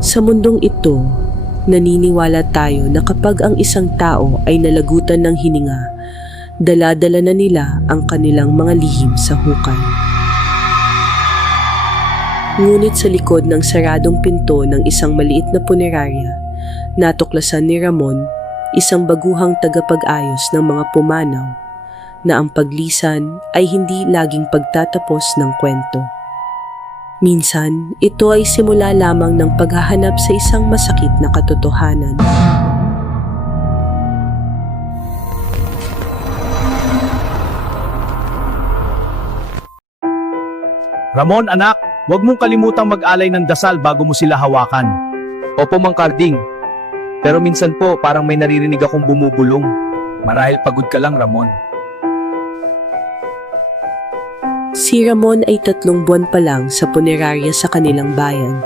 Sa mundong ito, naniniwala tayo na kapag ang isang tao ay nalagutan ng hininga, dala-dala na nila ang kanilang mga lihim sa hukay. Ngunit sa likod ng saradong pinto ng isang maliit na punerarya, natuklasan ni Ramon, isang baguhang tagapag-ayos ng mga pumanaw, na ang paglisan ay hindi laging pagtatapos ng kwento. Minsan, ito ay simula lamang ng paghahanap sa isang masakit na katotohanan. Ramon, anak, huwag mong kalimutang mag-alay ng dasal bago mo sila hawakan. Opo, Mang Karding. Pero minsan po, parang may naririnig akong bumubulong. Marahil pagod ka lang, Ramon. Si Ramon ay 3 buwan pa lang sa punerarya sa kanilang bayan.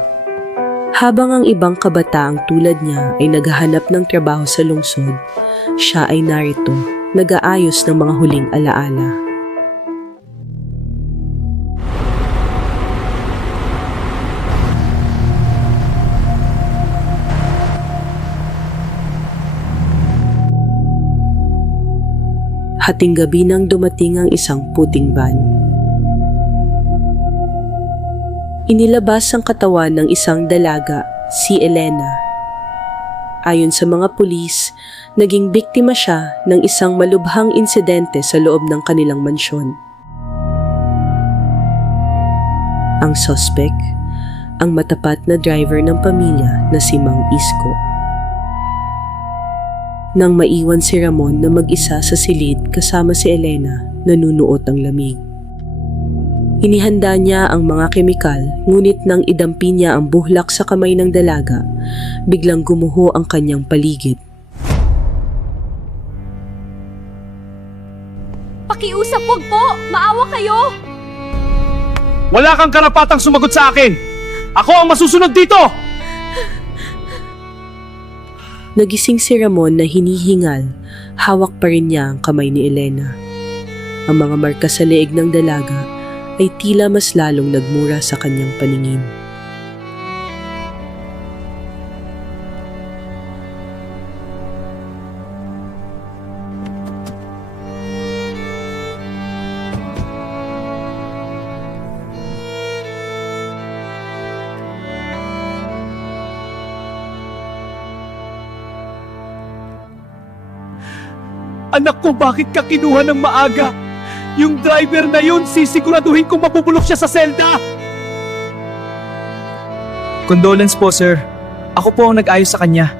Habang ang ibang kabataang tulad niya ay naghahanap ng trabaho sa lungsod, siya ay narito, nag-aayos ng mga huling alaala. Hating gabi nang dumating ang isang puting van. Inilabas ang katawan ng isang dalaga, si Elena. Ayon sa mga pulis, naging biktima siya ng isang malubhang insidente sa loob ng kanilang mansyon. Ang suspek, ang matapat na driver ng pamilya na si Mang Isko. Nang maiwan si Ramon na mag-isa sa silid kasama si Elena, nanunuot ang lamig. Inihanda niya ang mga kemikal, ngunit nang idampi niya ang buhlak sa kamay ng dalaga, biglang gumuho ang kanyang paligid. Pakiusap, wag po! Maawa kayo! Wala kang karapatang sumagot sa akin! Ako ang masusunod dito! Nagising si Ramon na hinihingal, hawak pa rin niya ang kamay ni Elena. Ang mga marka sa leeg ng dalaga ay tila mas lalong nagmura sa kanyang paningin. Anak ko, bakit ka kinuha ng maaga? Yung driver na yun, sisiguraduhin kong mabubulok siya sa selda! Condolence po, sir. Ako po ang nag-ayos sa kanya.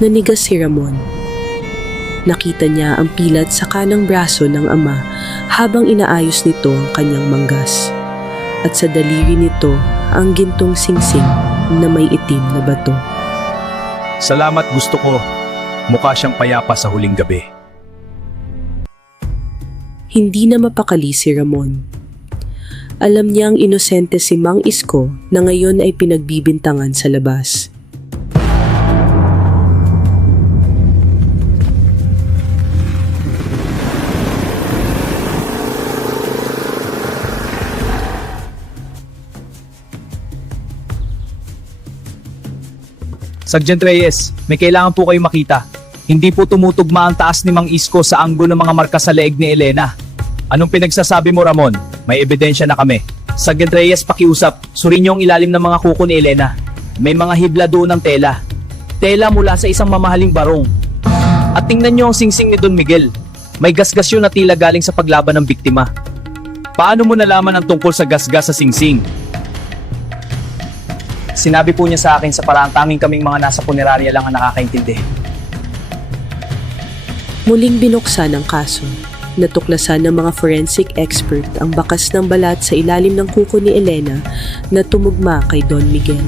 Nanigas si Ramon. Nakita niya ang pilat sa kanang braso ng ama habang inaayos nito ang kanyang manggas. At sa daliri nito ang gintong singsing na may itim na bato. Salamat, gusto ko. Mukha siyang payapa sa huling gabi. Hindi na mapakali si Ramon. Alam niyang inosente si Mang Isko na ngayon ay pinagbibintangan sa labas. Sergeant Reyes, may kailangan po kayo makita. Hindi po tumutugma ang taas ni Mang Isko sa anggo ng mga marka sa leeg ni Elena. Anong pinagsasabi mo, Ramon? May ebidensya na kami. Sergeant Reyes, pakiusap. Surin niyo ang ilalim ng mga kuko ni Elena. May mga hibla doon ng tela. Tela mula sa isang mamahaling barong. At tingnan niyo ang singsing ni Don Miguel. May gasgas yun na tila galing sa paglaban ng biktima. Paano mo nalaman ang tungkol sa gasgas sa singsing? Sinabi po niya sa akin sa paraang tanging kaming mga nasa punerarya lang ang nakakaintindi. Muling binuksan ang kaso. Natuklasan ng mga forensic expert ang bakas ng balat sa ilalim ng kuko ni Elena na tumugma kay Don Miguel.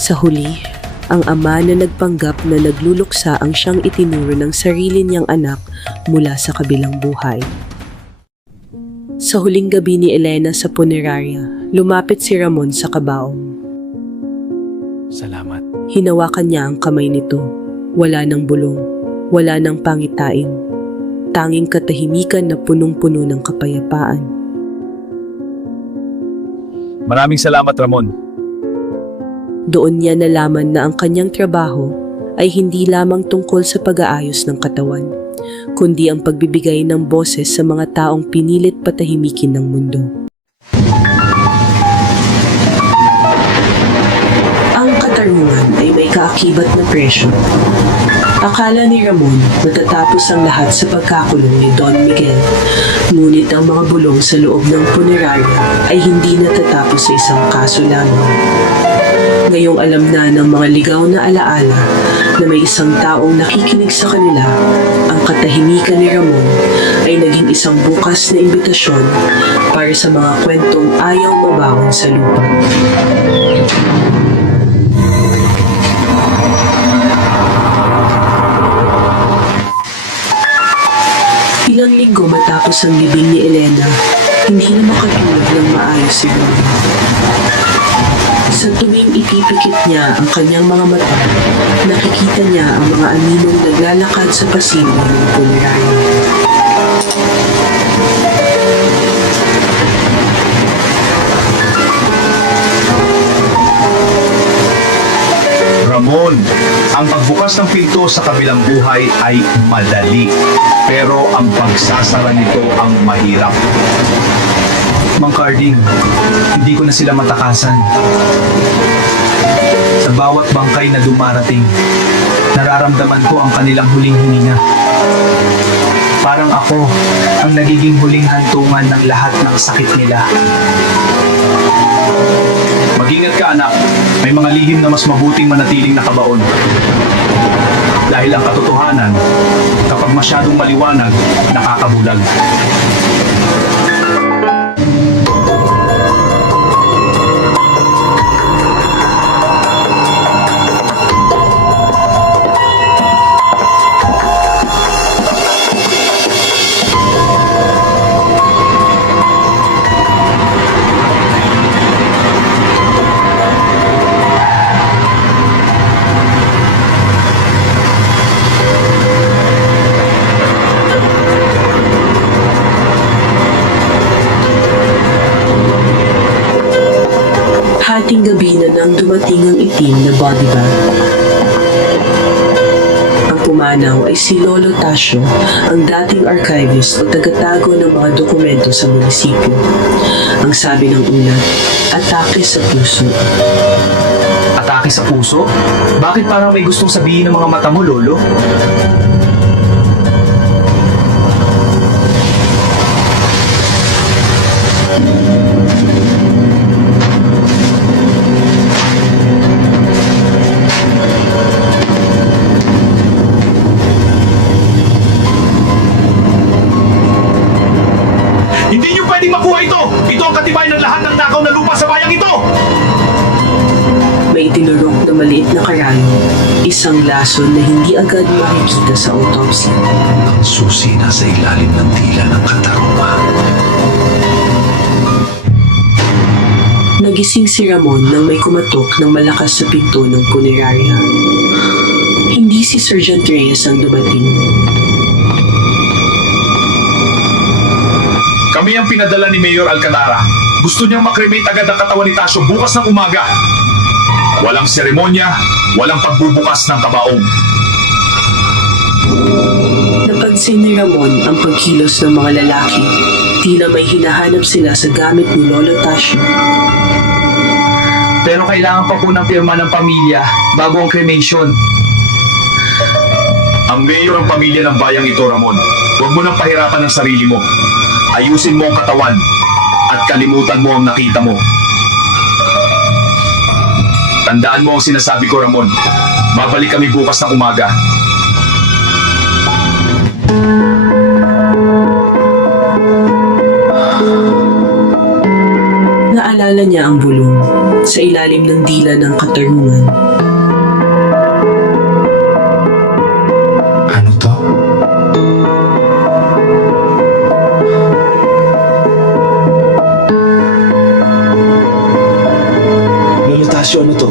Sa huli, ang ama na nagpanggap na nagluluksa ang siyang itinuro ng sarili niyang anak mula sa kabilang buhay. Sa huling gabi ni Elena sa punerarya, lumapit si Ramon sa kabaong. Salamat. Hinawakan niya ang kamay nito. Wala ng bulong. Wala nang pangitain. Tanging katahimikan na punong-puno ng kapayapaan. Maraming salamat, Ramon. Doon niya nalaman na ang kanyang trabaho ay hindi lamang tungkol sa pag-aayos ng katawan, kundi ang pagbibigay ng boses sa mga taong pinilit patahimikin ng mundo. Ang katarungan ay may kaakibat na presyo. Akala ni Ramon matatapos ang lahat sa pagkakulong ni Don Miguel, ngunit ang mga bulong sa loob ng punerarya ay hindi natatapos sa isang kaso lamang. Ngayong alam na ng mga ligaw na alaala na may isang taong nakikinig sa kanila, ang katahimikan ni Ramon ay naging isang bukas na imbitasyon para sa mga kwentong ayaw mabawan sa lupa. Ilang linggo matapos ang libing ni Elena, hindi na makatulog ng maayos si Ramon. Sa tuwing ipipikit niya ang kanyang mga mata, nakikita niya ang mga aninong naglalakad sa pasilyo ng punerarya. Ramon, ang pagbukas ng pinto sa kabilang buhay ay madali, pero ang pagsasara nito ang mahirap. Mang Carding, hindi ko na sila matakasan. Sa bawat bangkay na dumarating, nararamdaman ko ang kanilang huling hininga. Parang ako ang nagiging huling hantungan ng lahat ng sakit nila. Mag-ingat ka, anak. May mga lihim na mas mabuting manatiling nakabaon. Dahil ang katotohanan, kapag masyadong maliwanag, nakakabulag. Hating gabi na nang dumating ang itim na body bag. Ang pumanaw ay si Lolo Tasio, ang dating archivist o tagatago ng mga dokumento sa munisipyo. Ang sabi ng ulat, atake sa puso. Atake sa puso? Bakit parang may gustong sabihin ng mga mata mo, Lolo? Hindi niyo pwedeng makuha ito! Ito ang katibayan ng lahat ng nakaw na lupa sa bayang ito! May tinurok na maliit na karayo, isang lason na hindi agad makikita sa autopsy. Ang susi nasa ilalim ng tila ng katarungan. Nagising si Ramon nang may kumatok ng malakas sa pinto ng punerarya. Hindi si Sergeant Reyes ang dumating. Kami ang pinadala ni Mayor Alcantara. Gusto niyang makremate agad ang katawan ni Tasio bukas ng umaga. Walang seremonya, walang pagbubukas ng kabaong. Napansin ni Ramon ang pagkilos ng mga lalaki. Tila may hinahanap sila sa gamit ni Lolo Tasio. Pero kailangan pa po ng pirma ng pamilya bago ang cremation. Ang mayor ang pamilya ng bayang ito, Ramon. Huwag mo nang pahirapan ang sarili mo. Ayusin mo ang katawan at kalimutan mo ang nakita mo. Tandaan mo ang sinasabi ko, Ramon. Babalik kami bukas ng umaga. Naalala niya ang bulong sa ilalim ng dila ng katarungan. Ano to? Lolo Tasio, ano to?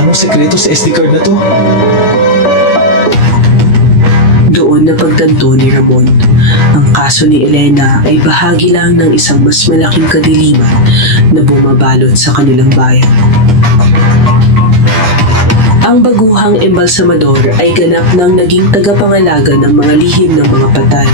Anong sekreto sa SD card na to? noon na pagtanto ni Ramon. Ang kaso ni Elena ay bahagi lang ng isang mas malaking kadiliman na bumabalot sa kanilang bayan. Ang baguhang embalsamador ay ganap ng naging tagapangalaga ng mga lihim ng mga patay.